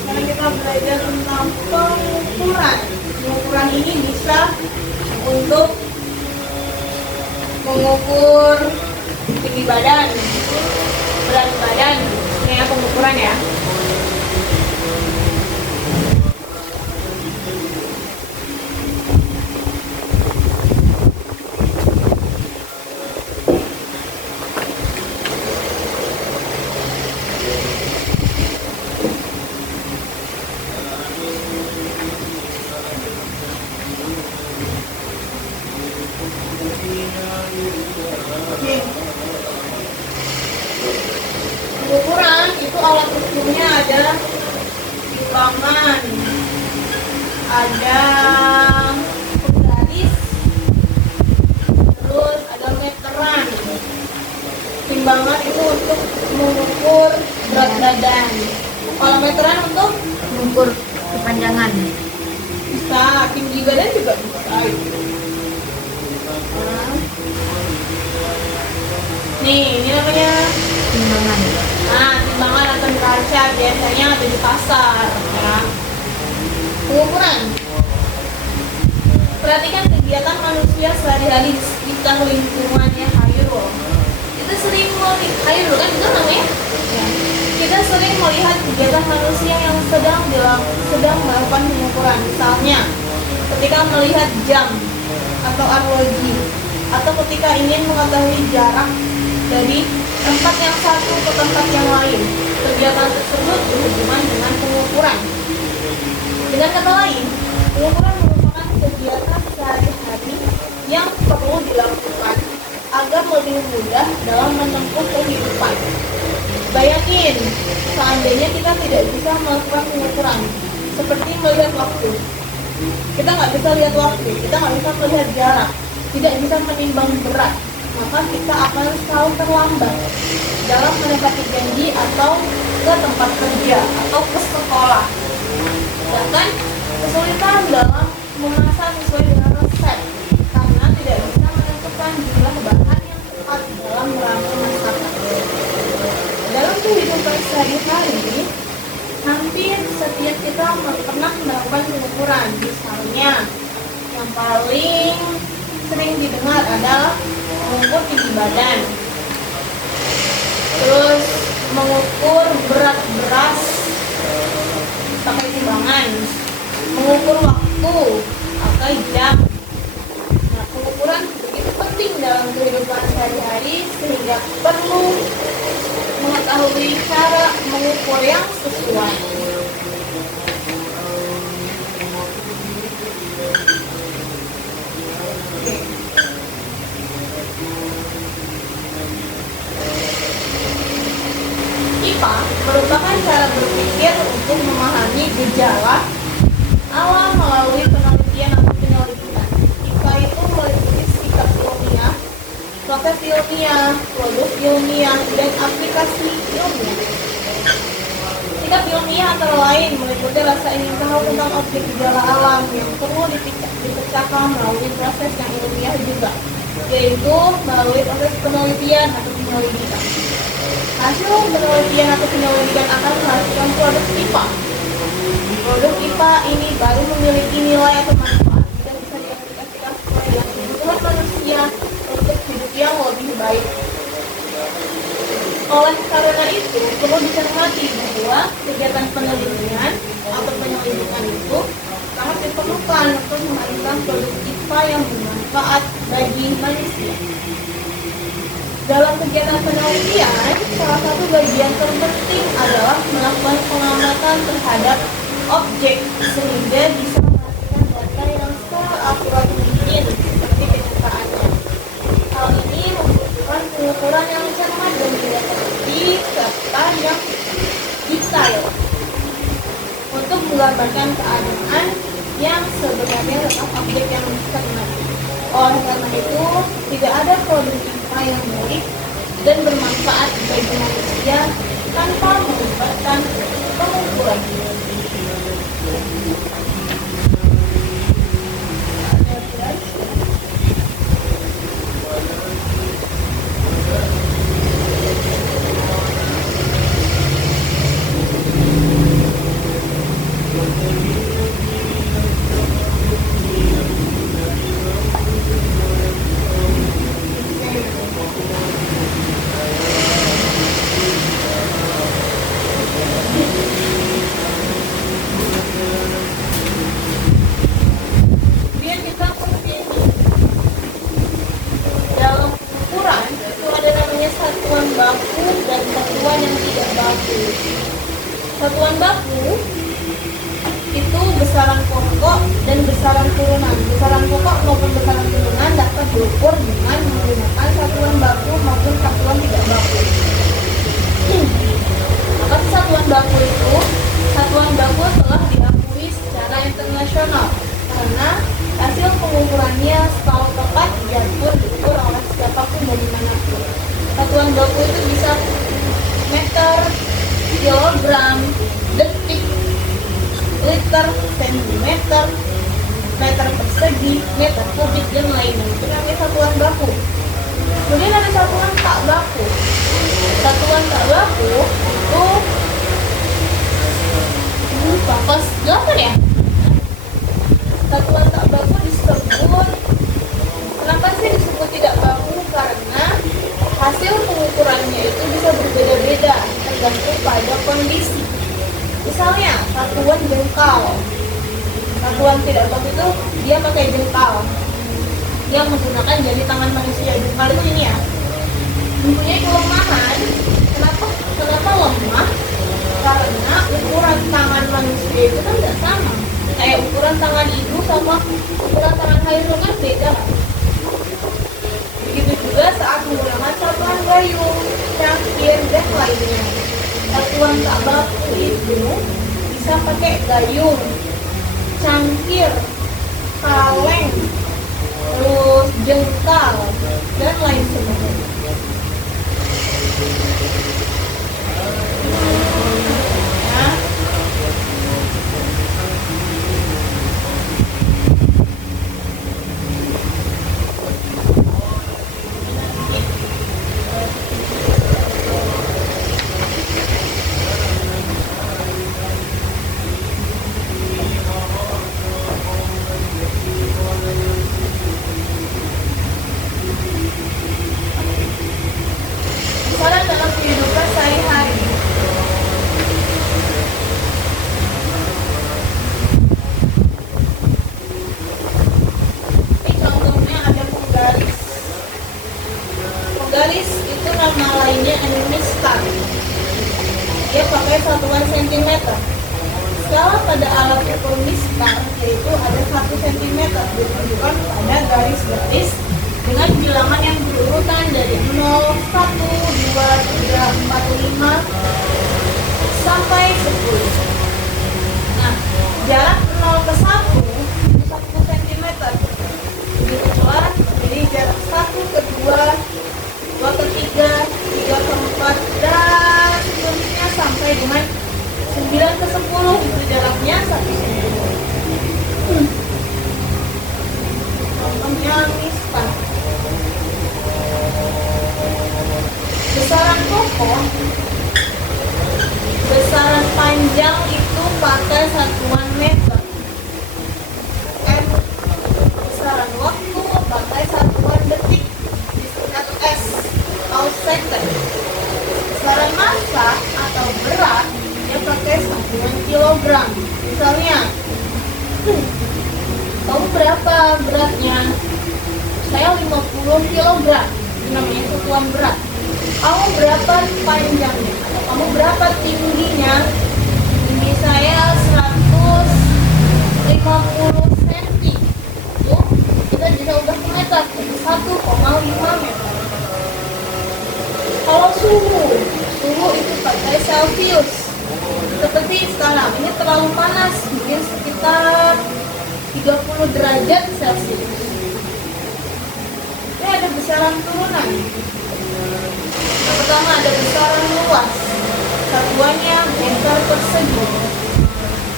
sekarang kita belajar tentang pengukuran. Pengukuran ini bisa untuk mengukur tinggi badan, berat badan. Ini ya pengukuran ya. Pengukuran itu alat ukurnya ada timbangan, ada penggaris, terus ada meteran. Timbangan itu untuk mengukur berat badan. Kalau meteran untuk mengukur kepanjangan. bisa, tinggi badan juga bisa. Nih, ini namanya Timbangan. timbangan atau neraca, biasanya ada di pasar ya. Pengukuran. Perhatikan kegiatan manusia sehari-hari di sekitar lingkungannya Hairul. Kita sering melihat Hairul kan itu namanya? Ya. Kita sering melihat kegiatan manusia yang sedang melakukan pengukuran. Misalnya, ketika melihat jam atau arloji, atau ketika ingin mengetahui jarak dari tempat yang satu ke tempat yang lain. Kegiatan tersebut berhubungan dengan pengukuran. Dengan kata lain, pengukuran merupakan kegiatan sehari-hari yang perlu dilakukan agar lebih mudah dalam menempuh kehidupan. Bayangin, seandainya kita tidak bisa melakukan pengukuran, seperti melihat waktu. Kita nggak bisa lihat waktu, kita nggak bisa melihat jarak, tidak bisa menimbang berat, maka kita akan selalu terlambat dalam menepati janji atau ke tempat kerja atau ke sekolah. Bahkan kesulitan dalam memasak sesuai dengan resep karena tidak bisa menentukan jumlah bahan yang tepat dalam meramu masakan. Dalam kehidupan sehari-hari, hampir setiap kita pernah melakukan pengukuran. Misalnya, yang paling sering didengar adalah mengukur tinggi badan, terus mengukur berat beras pakai timbangan, mengukur waktu pakai jam. Nah, pengukuran begitu penting dalam kehidupan sehari-hari sehingga perlu mengetahui cara mengukur yang sesuai. IPA merupakan cara berpikir untuk memahami gejala alam melalui penelitian atau penyelidikan. IPA itu meliputi sikap ilmiah, proses ilmiah, produk ilmiah, dan aplikasi ilmiah. Sikap ilmiah antara lain meliputi rasa ingin tahu tentang objek gejala alam yang perlu dipecahkan melalui proses yang ilmiah juga, yaitu melalui proses penelitian atau penyelidikan. Hasil penelitian atau penyelidikan akan menghasilkan produk IPA. Produk IPA ini baru memiliki nilai atau manfaat dan bisa diaplikasikan sesuai dengan kebutuhan manusia untuk hidup yang lebih baik. Oleh karena itu, perlu dicermati bahwa kegiatan penelitian atau penyelidikan itu sangat diperlukan untuk menghasilkan produk IPA yang bermanfaat bagi manusia. Dalam kegiatan penelitian, salah satu bagian terpenting adalah melakukan pengamatan terhadap objek sehingga bisa menghasilkan data yang seakurat mungkin seperti kenyataannya. Hal ini membutuhkan pengukuran yang cermat dan tidak teliti serta yang detail untuk menggambarkan keadaan yang sebenarnya tentang objek yang dicermati. Oleh karena itu, tidak ada produk IPA yang baik dan bermanfaat bagi manusia tanpa melibatkan pengukuran. Satuan baku itu besaran pokok dan besaran turunan. Besaran pokok maupun besaran turunan dapat diukur dengan menggunakan satuan baku maupun satuan tidak baku. Apa sih satuan baku itu? Satuan baku telah diakui secara internasional karena hasil pengukurannya selalu tepat dan pun diukur oleh siapapun dari manapun. Satuan baku itu bisa meter, kilogram, detik, liter, sentimeter, meter persegi, meter kubik, dan lainnya. Itu namanya satuan baku. Kemudian ada satuan tak baku. Satuan tak baku itu kelas 8 ya. Satuan tak baku disebut, kenapa sih disebut tidak baku? Karena hasil pengukurannya itu bisa berbeda-beda tergantung pada kondisi. Misalnya satuan jengkal. Satuan tidak baku itu dia pakai jengkal. Dia menggunakan jari tangan manusia. Jengkal itu ini ya. Mempunyai kelemahan. Kenapa lemah? Karena ukuran tangan manusia itu kan tidak sama. Kayak ukuran tangan ibu sama ukuran tangan Hairul kan beda. Begitu juga saat menggunakan satuan gayung, cangkir, dan lainnya. Satuan tak baku itu bisa pakai gayung, cangkir, kaleng, terus jengkal, dan lain sebagainya. Ya. Besaran dalam kehidupan sehari-hari. Ini contohnya ada penggaris. Penggaris itu nama lainnya enmistar. Dia pakai satuan sentimeter. Skala pada alat ukur mistar yaitu ada 1 cm ditunjukkan pada garis-garis dengan bilangan yang berurutan dari 0, 1, 2, 3, 4, 5 sampai 10. Nah, jarak 0 ke 1 itu 1 cm. Begitu pula, jadi jarak 1 ke 2, 2 ke 3, 3 ke 4, dan seterusnya sampai dengan 9 ke 10 itu jaraknya 1 cm. Contohnya mistar. Besaran pokok, besaran panjang itu pakai satuan meter. M, besaran waktu pakai satuan detik atau S atau second. Besaran massa atau berat dia pakai satuan kilogram. Misalnya, kamu berapa beratnya? Saya 50 kilogram. Itu namanya satuan berat. Kamu berapa panjangnya? Atau kamu berapa tingginya? Tinggi saya 150 cm. Itu kita bisa ubah ke meter, jadi 1,5 meter. Kalau suhu itu pakai Celsius. Seperti sekarang, ini terlalu panas, mungkin sekitar 30 derajat Celcius. Ini ada besaran turunan. Yang pertama ada besaran luas, satuannya meter persegi.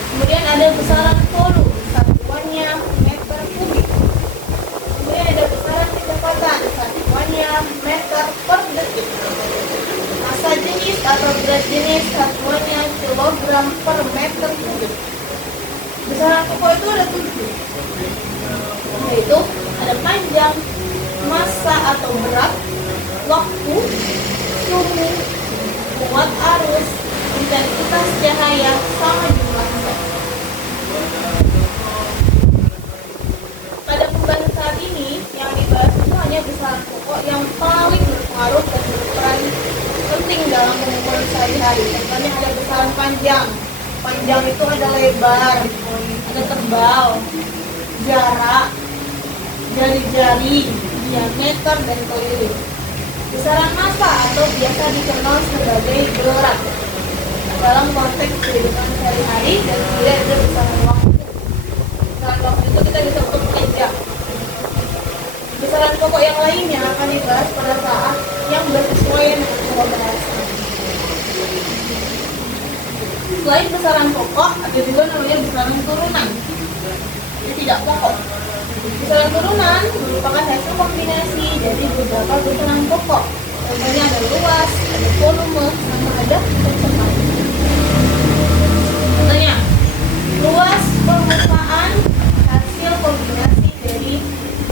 Kemudian ada besaran volum, satuannya meter kubik. Kemudian ada besaran kecepatan, satuannya meter per detik. Massa jenis atau berat jenis, satuannya kilogram per meter kubik. Besaran pokok itu ada 7, yaitu ada panjang, massa atau berat, waktu, suhu, muat arus, intensitas cahaya, sama jumlah zat. Pada pembahasan saat ini yang dibahas itu hanya besaran pokok yang paling berpengaruh dan berperan penting dalam pengukuran sehari-hari. Contohnya ada besaran panjang, Panjang itu ada lebar, ada tebal, jarak, jari-jari, diameter, dan keliling. Besaran massa atau biasa dikenal sebagai berat dalam konteks kehidupan sehari-hari dan tidak ada besaran waktu. Besaran waktu itu kita bisa untuk mengejar. Besaran pokok yang lainnya akan dibahas pada saat yang bersesuaian dengan sebuah bahasa. Selain besaran pokok, ada juga namanya besaran turunan. Ini tidak pokok. Besaran turunan merupakan hasil kombinasi dari beberapa besaran pokok. Contohnya ada luas, ada volume, sama ada kecepatan. Contohnya, luas permukaan hasil kombinasi dari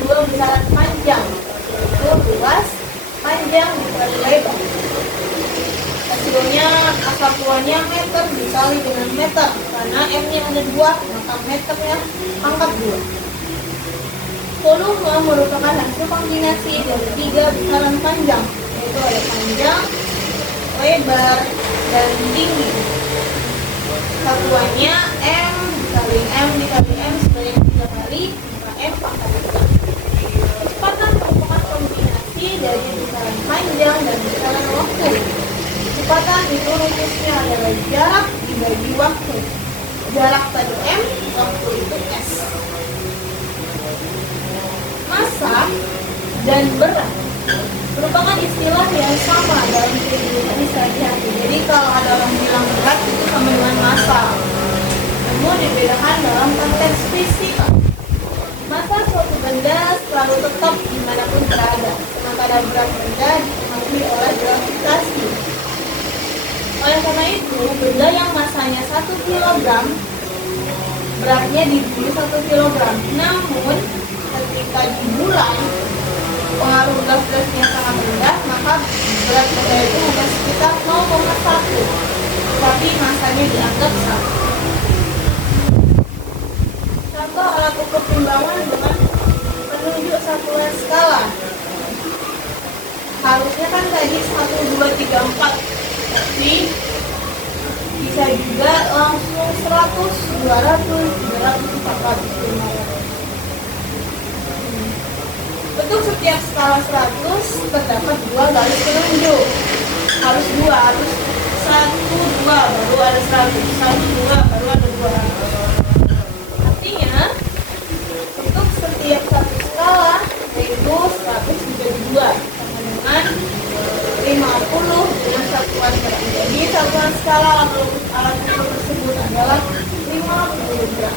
dua besaran panjang, yaitu luas, panjang, dikali lebar. Hasilnya kesatuannya meter dikali dengan meter, karena M-nya ada 2, maka meternya pangkat 2. Volume merupakan hasil kombinasi dari 3 besaran panjang, yaitu ada panjang, lebar, dan tinggi. Satuannya M dikali M dikali M sebanyak 3 kali, maka M pangkat 3. Kecepatan merupakan kombinasi dari besaran panjang dan besaran waktu. Kecepatan itu rumusnya adalah jarak dibagi waktu. Jarak tadi M, waktu itu S. Massa dan berat merupakan istilah yang sama dalam kehidupan sehari-hari. Jadi kalau ada orang bilang berat itu sama dengan massa. Namun dibedakan dalam konteks fisika. Massa suatu benda selalu tetap dimanapun berada, sementara berat benda dipengaruhi oleh gravitasi. Oleh karena itu, benda yang masanya 1 kg, beratnya di bumi 1 kg. Namun, ketika di bulan, pengaruh gas-gasnya sangat rendah, maka berat benda itu hanya sekitar 0,1, tapi masanya dianggap 1. Contoh alat ukur timbangan dengan penunjuk satuan skala. Harusnya kan tadi 1, 2, 3, 4. Tapi bisa juga langsung 100, 200, 300, 400, 500. Bentuk setiap skala 100 terdapat 2 garis penunjuk. Harus 2, harus 1, 2 baru ada 100, 1, 2 baru ada 200. Artinya bentuk setiap satu skala yaitu 100 dibagi 2 sama dengan 50 dengan satuan gram. Jadi satuan skala atau alat ukur tersebut adalah 50 gram.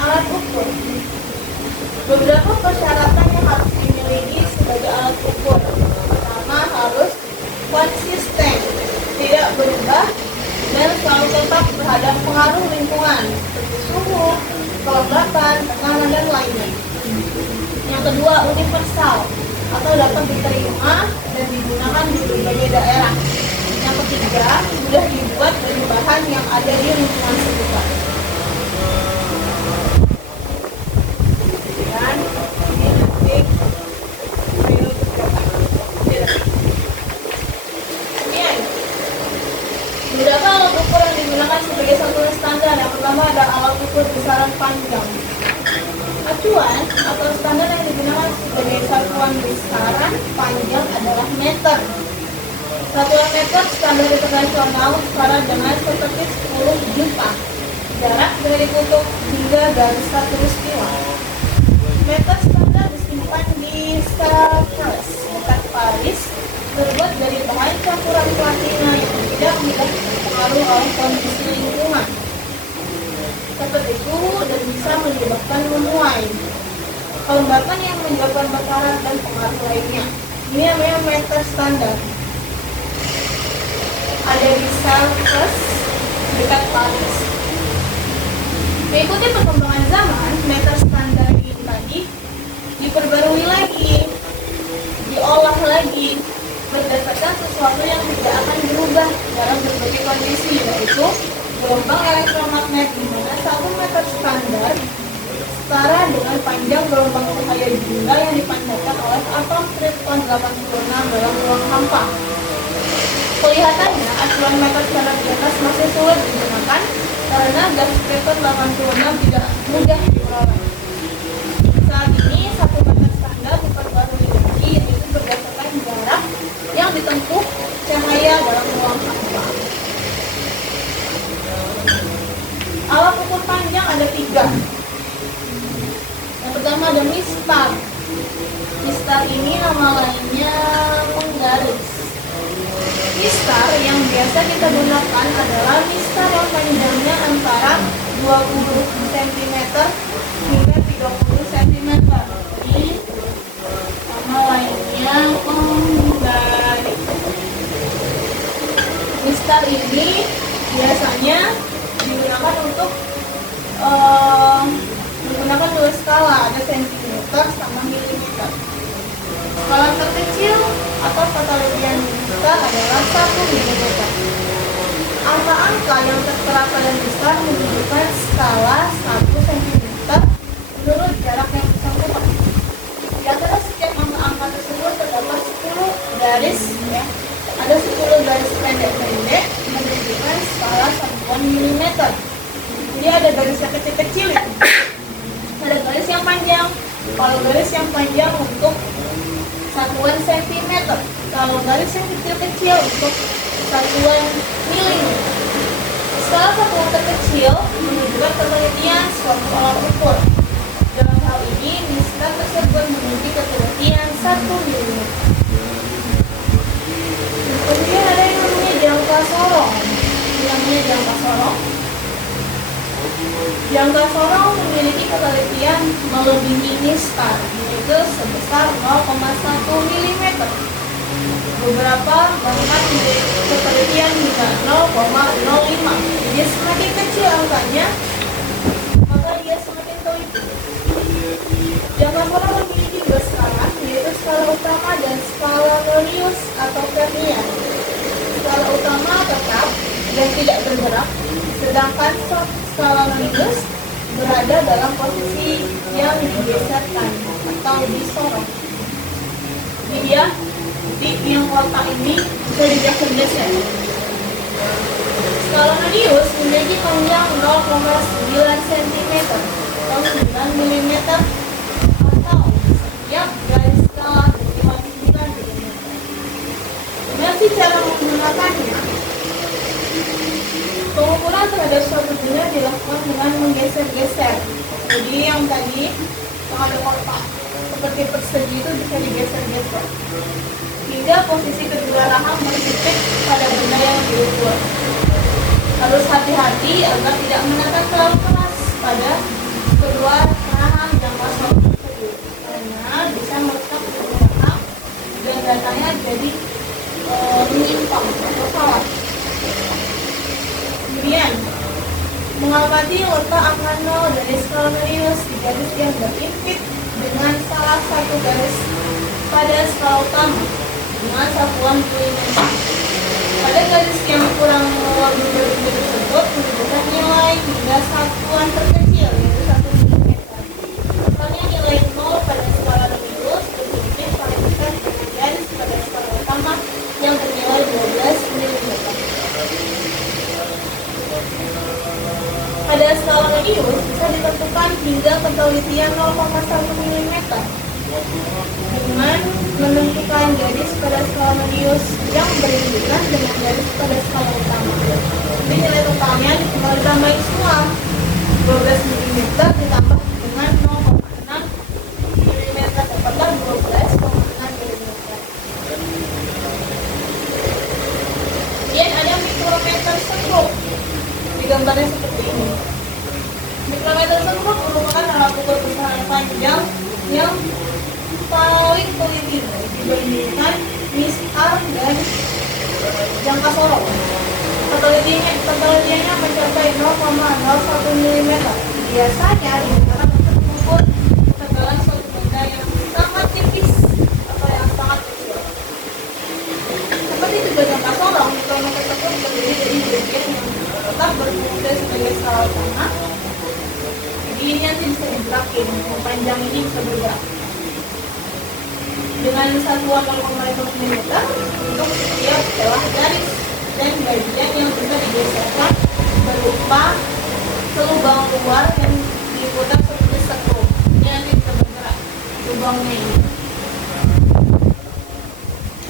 Alat ukur. Beberapa persyaratan yang harus dimiliki sebagai alat ukur. Pertama, harus konsisten, tidak berubah, dan selalu tetap terhadap pengaruh lingkungan seperti suhu, kelembapan, tekanan, dan lainnya. Yang kedua, universal atau dapat diterima dan digunakan di berbagai daerah. Yang ketiga, mudah dibuat dari bahan yang ada di lingkungan sekitar. Dan ini nanti beberapa alat ukur yang digunakan sebagai satuan standar. Yang pertama ada alat ukur besaran panjang. Acuan atau standar yang digunakan sebagai satuan besaran panjang adalah meter. Satuan meter standar internasional setara dengan seperti 10 juta. Jarak dari kutub hingga garis khatulistiwa. Meter standar disimpan di Sarakas, dekat Paris, terbuat dari bahan campuran platina yang tidak mudah terpengaruh oleh kondisi lingkungan seperti suhu dan bisa menyebabkan memuai, kelembapan yang menyebabkan bakaran dan pengaruh lainnya. Ini namanya meter standar. Ada di Sarakas, dekat Paris. Mengikuti perkembangan zaman, meter standar ini tadi diperbarui lagi, diolah lagi berdasarkan sesuatu yang tidak akan berubah dalam berbagai kondisi, yaitu gelombang elektromagnet, di mana 1 meter atas masih sulit digunakan karena gas paper 86 tidak mudah diperoleh. Saat ini 1 meter standar diperbarui lagi, yaitu berdasarkan jarak yang ditempuh cahaya dalam ruang hampa. Alat ukur panjang ada 3. Yang pertama ada mistar. Mistar ini nama lainnya penggaris. Mistar yang biasa kita gunakan adalah mistar yang panjangnya antara 20 cm hingga 30 cm. Ini nama lainnya penggaris. Mistar ini biasanya digunakan untuk menggunakan 2 skala, ada sentimeter sama milimeter. Skala terkecil atau fatalitian mistar adalah 1 mm. Angka-angka yang tertera pada mistar menunjukkan skala 1 cm menurut jarak yang bersangkutan. Di antara setiap angka-angka tersebut terdapat 10 garis, ya. Ada 10 garis pendek-pendek menunjukkan skala satuan milimeter. Jadi ada garis yang kecil-kecil, ya. Ada garis yang panjang. Kalau garis yang panjang untuk satuan sentimeter, kalau garis yang kecil-kecil untuk satuan milimeter. Skala satuan terkecil menunjukkan penelitian suatu alat ukur. Dalam hal ini, mistar tersebut memiliki ketelitian 1 mm. Kemudian ada yang namanya jangka sorong. Jangka sorong memiliki ketelitian melebihi mistar, yaitu sebesar 0,1 mm. Beberapa bahkan memiliki ketelitian hingga 0,05. Jadi semakin kecil angkanya, maka dia semakin teliti. Jangka sorong memiliki 2 skala, yaitu skala utama dan skala Möbius atau vernier. Skala utama tetap dan tidak bergerak, sedangkan skala Möbius berada dalam posisi yang digeserkan atau disorong. Jadi dia yang kotak ini bisa digeser-geser. Skala Möbius memiliki panjang 0,9 cm atau 9 mm atau setiap garis skala 29 mm. Bagaimana cara menggunakannya? Pengukuran terhadap suatu benda dilakukan dengan menggeser-geser. Jadi yang tadi yang ada kotak seperti persegi itu bisa digeser-geser hingga posisi kedua rahang bertitik pada benda yang diukur. Harus hati-hati agar tidak menekan terlalu keras pada kedua rahang yang kosong tersebut, karena bisa merusak kedua rahang dan datanya jadi menyimpang atau salah. Kemudian, mengamati letak angka 0 dari skala Möbius di garis yang berimpit dengan salah satu garis pada skala utama dengan satuan milimeter. Pada garis yang kurang lebih berimpit tersebut menunjukkan nilai hingga satuan terkecil, yaitu 1 mm. Misalnya nilai 0 pada skala Möbius berimpit paling dekat dengan garis pada skala utama yang bernilai 12 mm. Pada skala Möbius bisa ditentukan hingga ketelitian 0,1 mm dengan menentukan garis pada skala Möbius yang berimpitan dengan garis pada skala utama. Jadi nilai totalnya kalau ditambahin semua 12 mm ditambah dengan 0,6 mm dapatlah 12,6 mm. Kemudian ada mikrometer stroke. Gambarnya seperti ini. Mikrometer stroke merupakan alat ukur besaran panjang yang paling teliti dibandingkan mistar dan jangka sorong. Ketelitiannya mencapai 0,01 mm. Biasanya digunakan untuk mengukur ketebalan suatu benda yang sangat tipis atau yang sangat kecil. Seperti juga jangka sorong, mikrometer stroke terdiri dari bagian yang tetap berfungsi sebagai skala utama. Jadi ini nanti bisa digerakin, yang panjang ini bisa bergerak dengan satuan 0,5 mm untuk setiap celah garis. dan bagian yang bisa digeserkan berupa lubang luar yang diputar seperti skru. Ini nanti bisa bergerak lubangnya ini.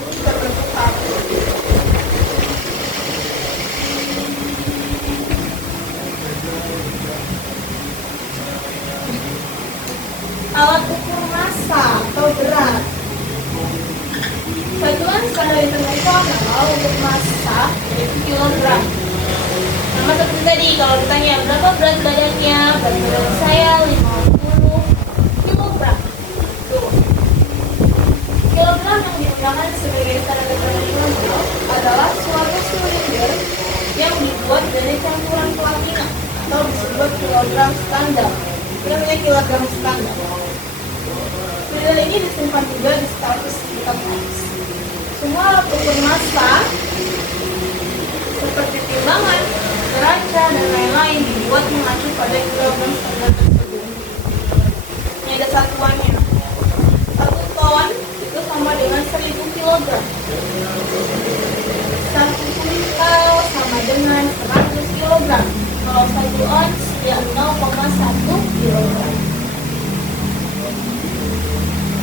Bisa berputar. Alat ukur massa atau berat. Satuan standar internasional untuk massa yaitu kilogram. Sama seperti tadi, kalau ditanya berapa berat badannya, berat badan saya 50 kilogram. Tuh. Kilogram yang digunakan sebagai standar internasional adalah suatu silinder yang dibuat dari campuran platina atau disebut kilogram standar. Ini namanya kilogram standar. Silinder ini disimpan juga di status kitab-kitab. Semua alat ukur massa seperti timbangan, neraca, dan lain-lain dibuat mengacu pada kilogram standar tersebut. Ini ada satuannya. 1 ton itu sama dengan 1000 kilogram. 1 kuintal sama dengan 100 kilogram. Kalau 1 ons ya 0,1 kilogram.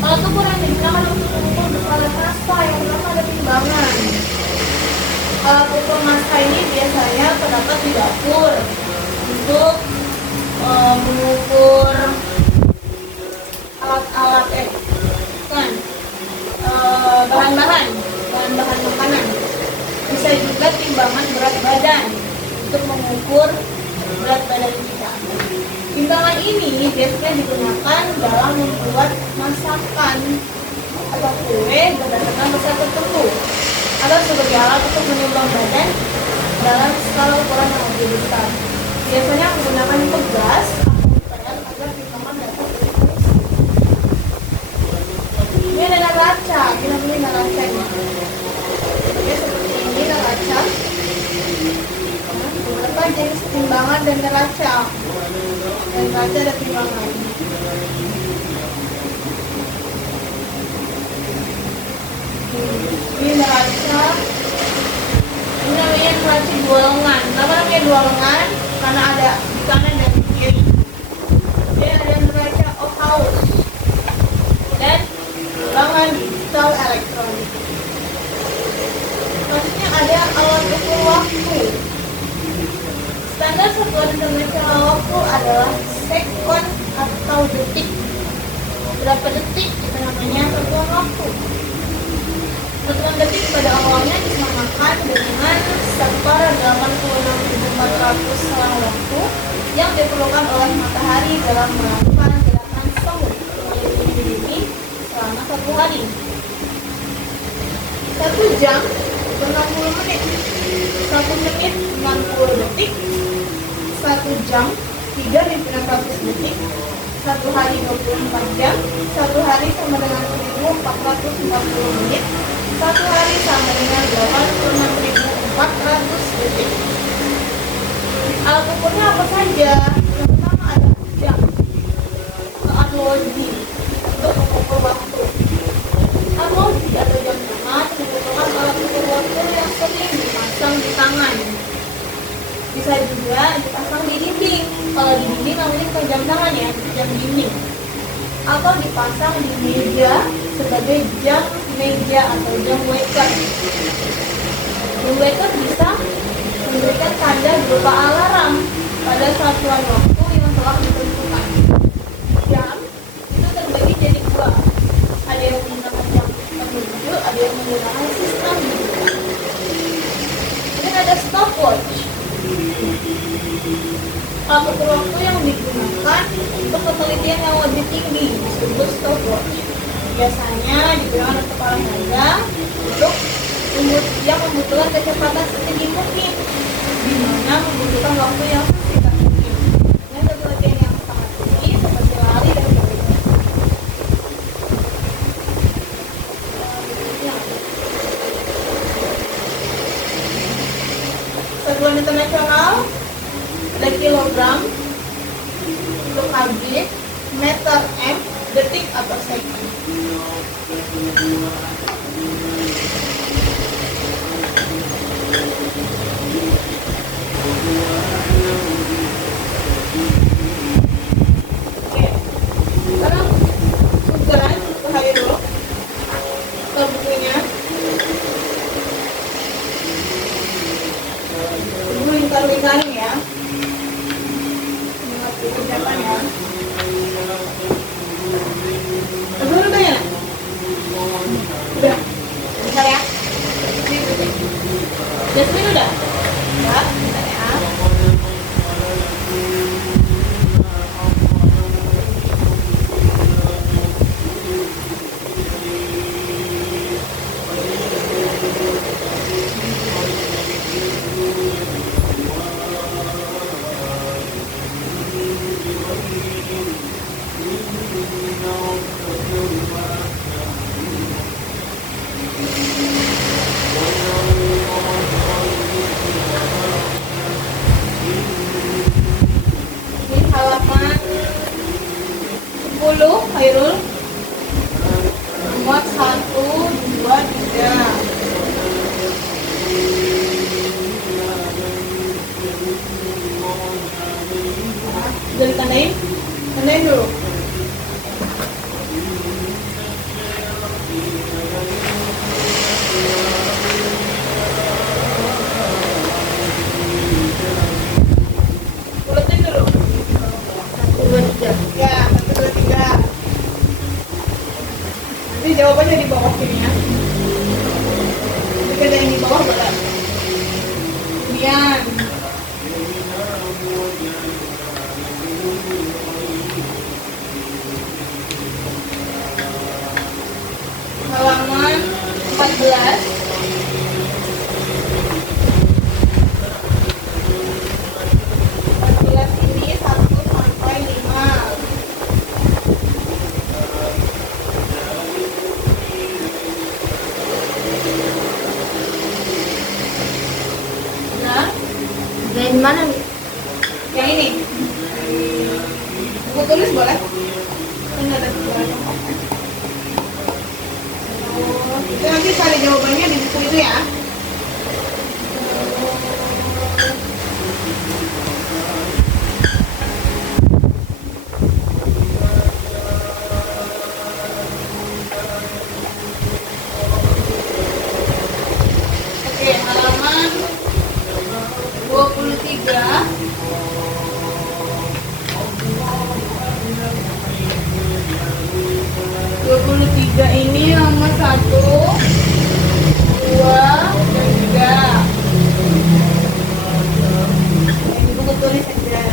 Alat ukur yang digunakan untuk mengukur besaran massa yang pertama ada timbangan. Alat ukur massa ini biasanya terdapat di dapur untuk mengukur alat-alat bahan-bahan makanan. Bisa juga timbangan berat badan untuk mengukur berat badan kita. Timbangan ini biasanya digunakan dalam membuat masakan atau kue berdasarkan resep tertentu atau sebagai alat untuk menimbang badan dalam skala ukuran yang lebih besar. Biasanya menggunakan pegas atau pel agar timbangan dapat ditulis. Ini ada neraca, kita pilih neracanya. Oke, seperti ini neraca. Beberapa jenis timbangan dan neraca. Dan neraca ada timbangan. Ini neraca. Ini namanya neraca dua lengan. Kenapa namanya dua lengan? Karena ada di kanan dan di kiri. Dia ada neraca Ohaus dan timbangan digital elektronik. Maksudnya ada alat ukur waktu. Standar satuan internasional waktu adalah sekon atau detik. Berapa detik itu namanya satuan waktu. Satuan detik pada awalnya disamakan dengan 1/86.400 selang waktu yang diperlukan oleh matahari dalam melakukan gerakan sahur mengelilingi bumi selama 1 hari. 1 jam 60 menit, 1 menit 90 detik, 1 jam 3.600 detik, 1 hari 24 jam, 1 hari sama dengan 1.440 menit, 1 hari sama dengan 86.400 detik. Alat ukurnya apa saja? Yang pertama ada jam, arloji untuk mengukur waktu. Arloji atau jam tangan merupakan alat ukur waktu yang sering dipasang di tangan. Bisa juga dipasang di dinding. Kalau di dinding namanya bukan jam tangan ya, jam dinding. Atau dipasang di meja sebagai jam meja atau jam waker. Jam waker bisa memberikan tanda berupa alarm pada satuan waktu yang telah ditentukan. Jam itu terbagi jadi 2. Ada yang menggunakan jam tertentu, ada yang menggunakan sistem. Dan ada stopwatch. Alat ukur waktu yang digunakan untuk penelitian yang lebih tinggi disebut stopwatch. Biasanya digunakan untuk olahraga untuk yang membutuhkan kecepatan setinggi mungkin, di mana membutuhkan waktu yang sesingkat mungkin. Dan satu latihan yang sangat tinggi seperti lari dan jogging. Satuan internasional ada kilogram, untuk kg, meter, m, detik atau second. Oke. Sekarang udahan ke Hairul. Ke bukunya. Ibu lingkar-lingkarin ya. Mengerti ucapan ya. Udah udah ya? Udah. Bentar ya. Jasmine udah? Ya, bentar ya. Ini halaman 10 Hairul. Muat 1, 2, 3. Udah ditandain? Tandain dulu. Uletin dulu. 1, 2, 3. Ya, 1, 2, 3. Nanti jawabannya di bawah sini ya. Jadi ada yang di bawah boleh. Kemudian halaman 14. Ini 1 sampai 5. Nah, Dari mana nih? yang ini. Buku tulis boleh? Ini ada tulisan. Itu nanti cari jawabannya di buku itu ya. Oke, halaman 23. Ini nomor 1, 2, dan 3. Ini buku tulis aja.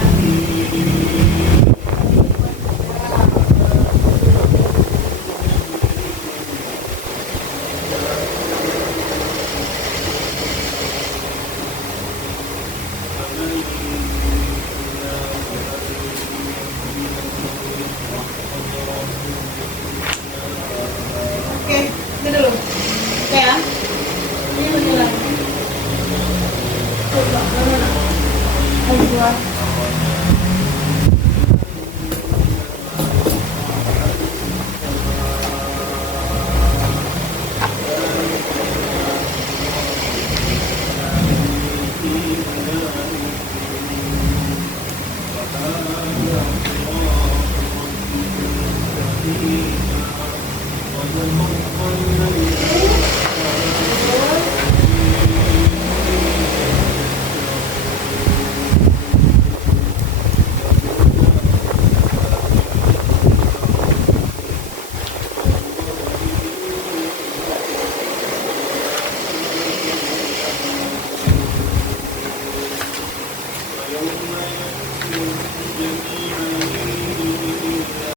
Oke, itu dulu. Oke ya. Ini beneran. Coba, mana? Dua.